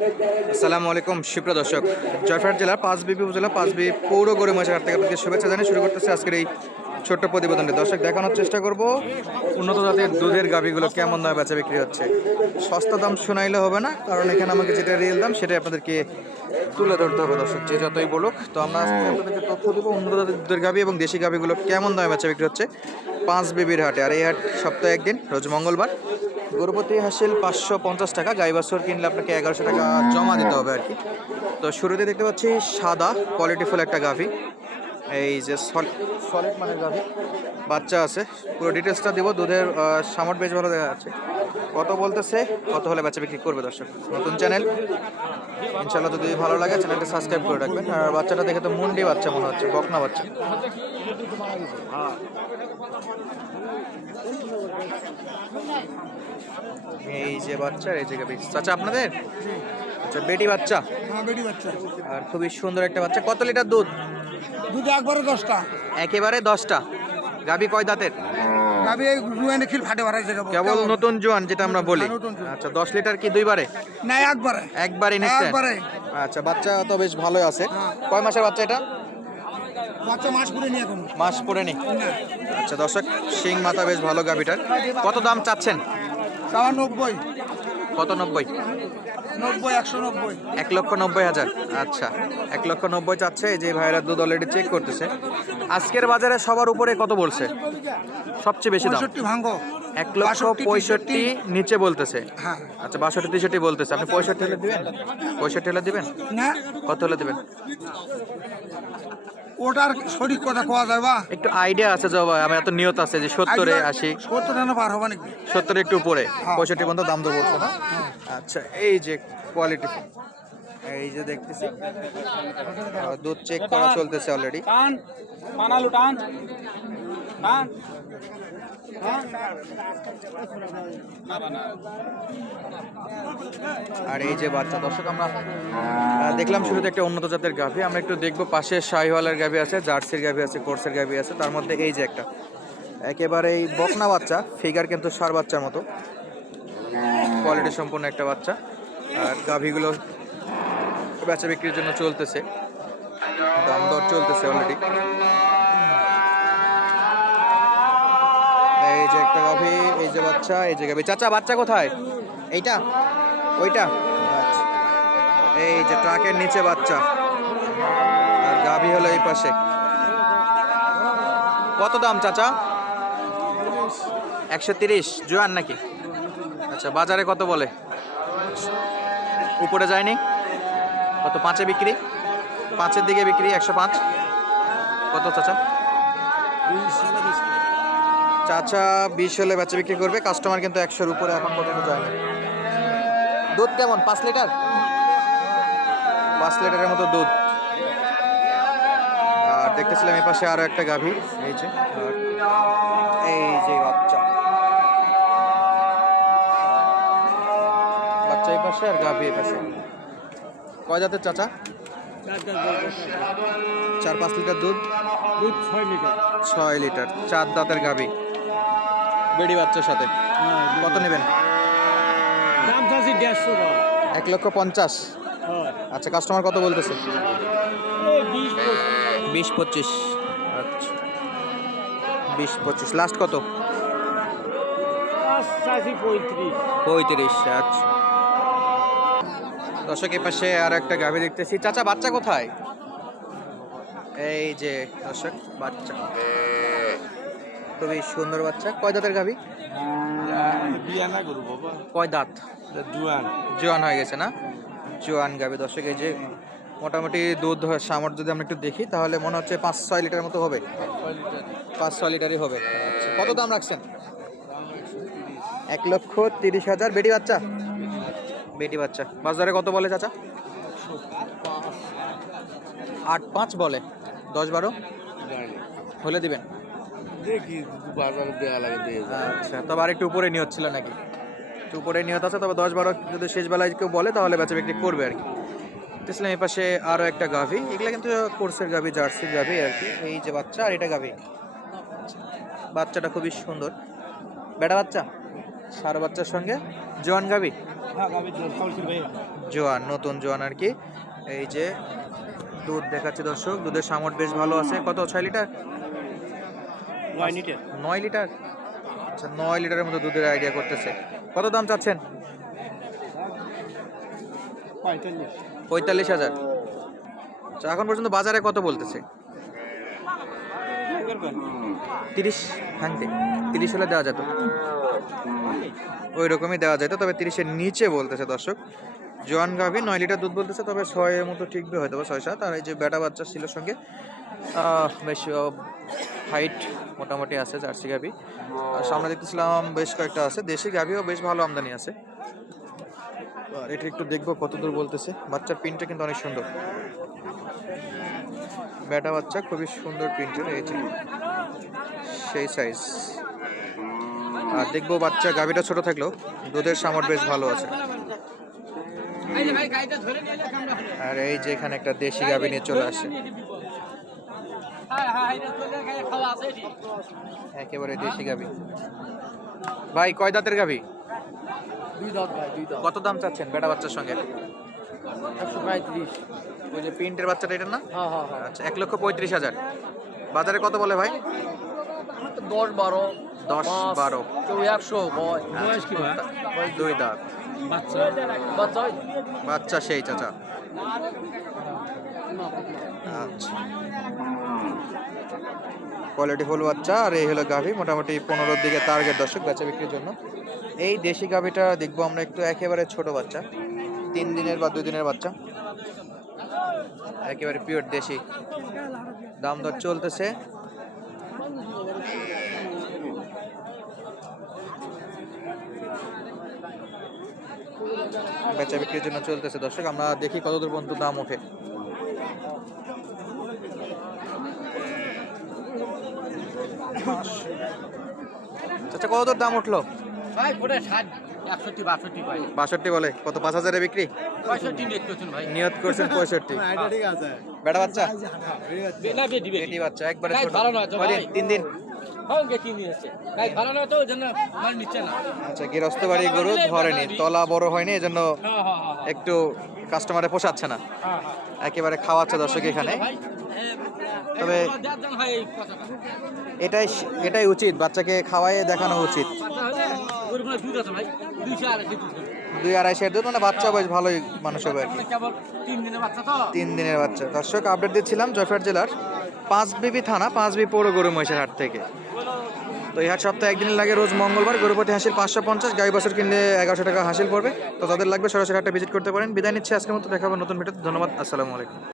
আসসালামু আলাইকুম, সুপ্রিয় দর্শক। জয়ফাট জেলার পাঁচবিবি উপজেলা, পাঁচবি পৌর গরু মাছের হাট থেকে আপনাকে শুভেচ্ছা জানিয়ে শুরু করতেছে আজকের এই ছোট্ট প্রতিবেদনটি। দর্শক, দেখানোর চেষ্টা করব, উন্নত জাতের দুধের গাভিগুলো কেমন দামে বেচা বিক্রি হচ্ছে। সস্তা দাম শোনাইলে হবে না, কারণ এখানে আমাকে যেটা রিয়েল দাম, সেটাই আপনাদেরকে তুলে ধরতে হবে দর্শক, যে যতই বলুক। তো আমরা আপনাদেরকে তথ্য দেবো, উন্নত জাতের দুধের গাভি এবং দেশি গাভিগুলো কেমন দামে বেচা বিক্রি হচ্ছে পাঁচ বিবির হাটে। আর এই হাট সপ্তাহে একদিন, রোজ মঙ্গলবার। গরুপতি হাসিল পাঁচশো পঞ্চাশ টাকা, গাই বাছুর কিনলে আপনাকে এগারোশো টাকা জমা দিতে হবে আর কি। তো শুরুতে দেখতে পাচ্ছি সাদা কোয়ালিটিফুল একটা গাভি, এই যে সলিড মানের গাভি। বাচ্চা আছে, পুরো ডিটেলসটা দিব, দুধের সামট বেশ ভালো দেখা যাচ্ছে। কত বলতেছে, কত হলে বাচ্চা বিক্রি করবে দর্শক? নতুন চ্যানেল ইনশাল্লাহ যদি ভালো লাগে চ্যানেলটা সাবস্ক্রাইব করে রাখবেন। আর বাচ্চাটা দেখে তো মুন্ডি বাচ্চা মনে হচ্ছে, বকনা বাচ্চা। এই যে বাচ্চা এই চাচা আপনাদের? আচ্ছা বেটি বাচ্চা? হ্যাঁ বেটি বাচ্চা। আর খুবই সুন্দর একটা বাচ্চা। কত লিটার দুধ? দুধ একবারে দশটা। একেবারে দশটা। গাবি কয় দাঁতের? গাবি এই খিল ফাটে বাড়াইছে কেবল নতুন জোয়ান যেটা আমরা বলি। হ্যাঁ। আচ্ছা দশ লিটার কি দুইবারে? না একবারে। একবারে আচ্ছা বাচ্চা তো বেশ ভালোই আছে। হ্যাঁ। কয় মাসের বাচ্চা এটা? বাচ্চা মাস পুরে নিয়ে এখন। মাস পরে নি। আচ্ছা দর্শক শিং মাথা বেশ ভালো গাবিটার কত দাম চাচ্ছেন? সাবা নব্বই কত নব্বই? নব্বই একশো নব্বই। এক লক্ষ নব্বই হাজার। আচ্ছা এক লক্ষ নব্বই চাচ্ছে এই যে ভাইরা দুধ অলরেডি চেক করতেছে। আজকের বাজারে সবার উপরে কত বলছে? সবচেয়ে বেশি দাম? ভাঙ্গো। এক লক্ষ পঁয়ষট্টি নিচে বলতেছে। হ্যাঁ। আচ্ছা বাষট্টি তেষট্টি বলতেছে। আপনি পঁয়ষট্টি হলে দিবেন? পঁয়ষট্টি হলে দিবেন? না। কত হলে দিবেন? ওটার সঠিক কথা কোয়া যায় বা একটু আইডিয়া আছে যে আমার এত নিয়ত আছে যে সত্তরে আশি। সত্তর টাকা পার হবে নাকি? সত্তরে একটু উপরে। হ্যাঁ। পঁয়ষট্টি পর্যন্ত দাম তো না। আচ্ছা এই যে কোয়ালিটি এই যে দেখতেছি। দুধ চেক করা চলতেছে অলরেডি টান। টান। আর এই যে বাচ্চা, দর্শক, আমরা দেখলাম শুরুতে একটা উন্নত জাতের গাভি। আমরা একটু দেখব পাশে শাহিওয়ালের গাভি আছে, জার্সির গাভি আছে, কোর্সের গাভি আছে, তার মধ্যে এই যে একটা। একেবারে এই বকনা বাচ্চা, ফিগার কিন্তু সার বাচ্চার মতো। কোয়ালিটি সম্পন্ন একটা বাচ্চা, আর গাভিগুলো বেচা বিক্রির জন্য চলতেছে। দাম দর চলতেছে অলরেডি যে একটা গাভি, এই যে বাচ্চা, এই যে গাভি। চাচা, বাচ্চা কোথায়? এইটা? ওইটা? এই যে ট্রাকের নিচে বাচ্চা। আর গাভি হলো এই পাশে। কত দাম চাচা? একশো তিরিশ। জোয়ান নাকি? আচ্ছা বাজারে কত বলে? উপরে যায়নি? কত, পাঁচে বিক্রি? পাঁচের দিকে বিক্রি, একশো পাঁচ। কত চাচা? চাচা বিশ হলে বেচা বিক্রি করবে কাস্টমার কিন্তু একশোর উপরে এখন পর্যন্ত যায়নি দুধ কেমন? পাঁচ লিটার? পাঁচ লিটারের মতো দুধ। আর দেখতেছিলাম এই পাশে আরও একটা গাভী এই যে এই যে বাচ্চা। বাচ্চা এই পাশে আর গাভী এই পাশে। কয় জাতের চাচা? চার পাঁচ লিটার দুধ? দুধ ছয় লিটার। ছয় লিটার চার দাঁতের গাভী। বেড়ি বাচ্চার সাথে। কত নেবেন? দাম চাচ্ছি দেড়শো এক লক্ষ পঞ্চাশ। আচ্ছা কাস্টমার কত বলতেছে? বিশ পঁচিশ। আচ্ছা। বিশ পঁচিশ। লাস্ট কত? পঁয়ত্রিশ। পঁয়ত্রিশ আচ্ছা। দর্শক পাশে আর একটা গাভি দেখতেছি। চাচা বাচ্চা কোথায়? এই যে দর্শক বাচ্চা। খুবই সুন্দর বাচ্চা। কয় দাঁতের গাভি? বাবা। কয় দাঁত? জুয়ান। জোয়ান হয়ে গেছে না? জোয়ান গাভি। দর্শক এই যে মোটামুটি দুধ সামর যদি আমরা একটু দেখি তাহলে মনে হচ্ছে পাঁচ ছয় লিটার মতো হবে। পাঁচ ছয় লিটারই হবে। আচ্ছা, কত দাম রাখছেন? এক লক্ষ তিরিশ হাজার। বেটি বাচ্চা? বেটি বাচ্চা। বাজারে কত বলে চাচা? আট পাঁচ বলে। দশ বারো? হলে দিবেন। দেখি বাজারে দেওয়া লাগে দিয়ে আচ্ছা তবে আরেকটু উপরে নিয়ত ছিল নাকি? একটু উপরে নিয়ত আছে তবে দশ বারো যদি শেষ বেলায় কেউ বলে তাহলে বেচা বিক্রি করবে আর কি। দেখছিলাম এই পাশে আরও একটা গাভি এগুলো কিন্তু কোর্সের গাভি জার্সির গাভি আর কি এই যে বাচ্চা আর এটা গাভি। বাচ্চাটা খুবই সুন্দর। বেটা বাচ্চা? সার বাচ্চার সঙ্গে। জোয়ান গাভি? হ্যাঁ জোয়ান নতুন জোয়ান আর কি। এই যে দুধ দেখাচ্ছি দর্শক দুধের সামট বেশ ভালো আছে। কত? ছয় লিটার? নয় লিটার নয় লিটার? আচ্ছা নয় লিটারের মতো দুধের আইডিয়া করতেছে। কত দাম চাচ্ছেন? পঁয়তাল্লিশ। হাজার। আচ্ছা এখন পর্যন্ত বাজারে কত বলতেছে? তিরিশ ভাঙতে তিরিশ হলে দেওয়া যেত। ওই রকমই দেওয়া যেত তবে তিরিশের নিচে বলতেছে দর্শক। জোয়ান গাভি নয় লিটার দুধ বলতেছে তবে ছয়ের মতো ঠিকবে হয়তো বা ছয় সাত। আর এই যে বেটা বাচ্চা ছিল সঙ্গে বেশ হাইট মোটামুটি আছে জার্সি গাভি। আর সামনে দেখতেছিলাম বেশ কয়েকটা আছে। দেশি গাভিও বেশ ভালো আমদানি আছে। আর এটা একটু দেখব কত দূর বলতেছে। বাচ্চার প্রিন্টটা কিন্তু অনেক সুন্দর। বেটা বাচ্চা খুবই সুন্দর প্রিন্টের এই সেই সাইজ আর দেখব বাচ্চা গাভিটা ছোট থাকলেও দুধের সামর বেশ ভালো আছে। আর এই যে এখানে একটা দেশি গাভি নিয়ে চলে আসে। একেবারে দেশি গাভি ভাই কয় দাঁতের গাভি দুই দাঁত ভাই দুই দাঁত। কত দাম চাচ্ছেন বেটা বাচ্চার সঙ্গে? একশো পঁয়ত্রিশ। ওই যে প্রিন্টের বাচ্চাটা এটা না? হ্যাঁ হ্যাঁ হ্যাঁ। আচ্ছা এক লক্ষ পঁয়ত্রিশ হাজার। বাজারে কত বলে ভাই? দশ বারো। দশ বারো। কেউ একশো দুই দাঁত। হয়? বাচ্চা সেই চাচা। আচ্ছা। কোয়ালিটি ফুল বাচ্চা আর এই হলো গাভি। মোটামুটি পনেরোর দিকে টার্গেট দর্শক বেচা বিক্রির জন্য। এই দেশি গাভিটা দেখব আমরা একটু একেবারে ছোট বাচ্চা। তিন দিনের বা দিনের বাচ্চা। একেবারে পিওর দেশি। দাম দর চলতেছে। বেচা বিক্রির জন্য চলতেছে দর্শক। আমরা দেখি কতদূর পর্যন্ত দাম ওঠে। আচ্ছা কতদূর দাম উঠল? ভাই ওটা ষাট একষট্টি বাষট্টি ভাই বাষট্টি বলে কত পাঁচ হাজারে বিক্রি? পঁয়ষট্টি ভাই। নিয়ত করছেন পঁয়ষট্টি। বেটা বাচ্চা? দিবে বেটি বাচ্চা। একবারে। তিন দিন? হ্যাঁ আচ্ছা গৃহস্থ বাড়ি গরু ধরেনি তলা বড় হয়নি এজন্য হ্যাঁ হ্যাঁ হ্যাঁ একটু কাস্টমারে পোষাচ্ছে না। হ্যাঁ হ্যাঁ। একেবারে খাওয়াচ্ছে দর্শক এখানে। তবে- এটাই এটাই উচিত, বাচ্চাকে খাওয়াইয়ে দেখানো উচিত। দুই আড়াইশের দুধ মানে বাচ্চা বেশ ভালোই মানুষ হবে আর কি। তিন দিনের বাচ্চা। দর্শক আপডেট দিচ্ছিলাম জয়ফাট জেলার পাঁচ বিবি থানা পাঁচ বি পৌর গরু মহিষের হাট থেকে। তো এই হাট সপ্তাহে একদিন লাগে রোজ মঙ্গলবার গরুপতি হাসিল পাঁচশো পঞ্চাশ, গাই বছর কিনলে এগারোশো টাকা হাসিল পড়বে। তো তাদের লাগবে সরাসরি হাটটা ভিজিট করতে পারেন। বিদায় নিচ্ছে আজকের মতো দেখাবো নতুন ভিডিওতে। ধন্যবাদ, আসসালামু আলাইকুম।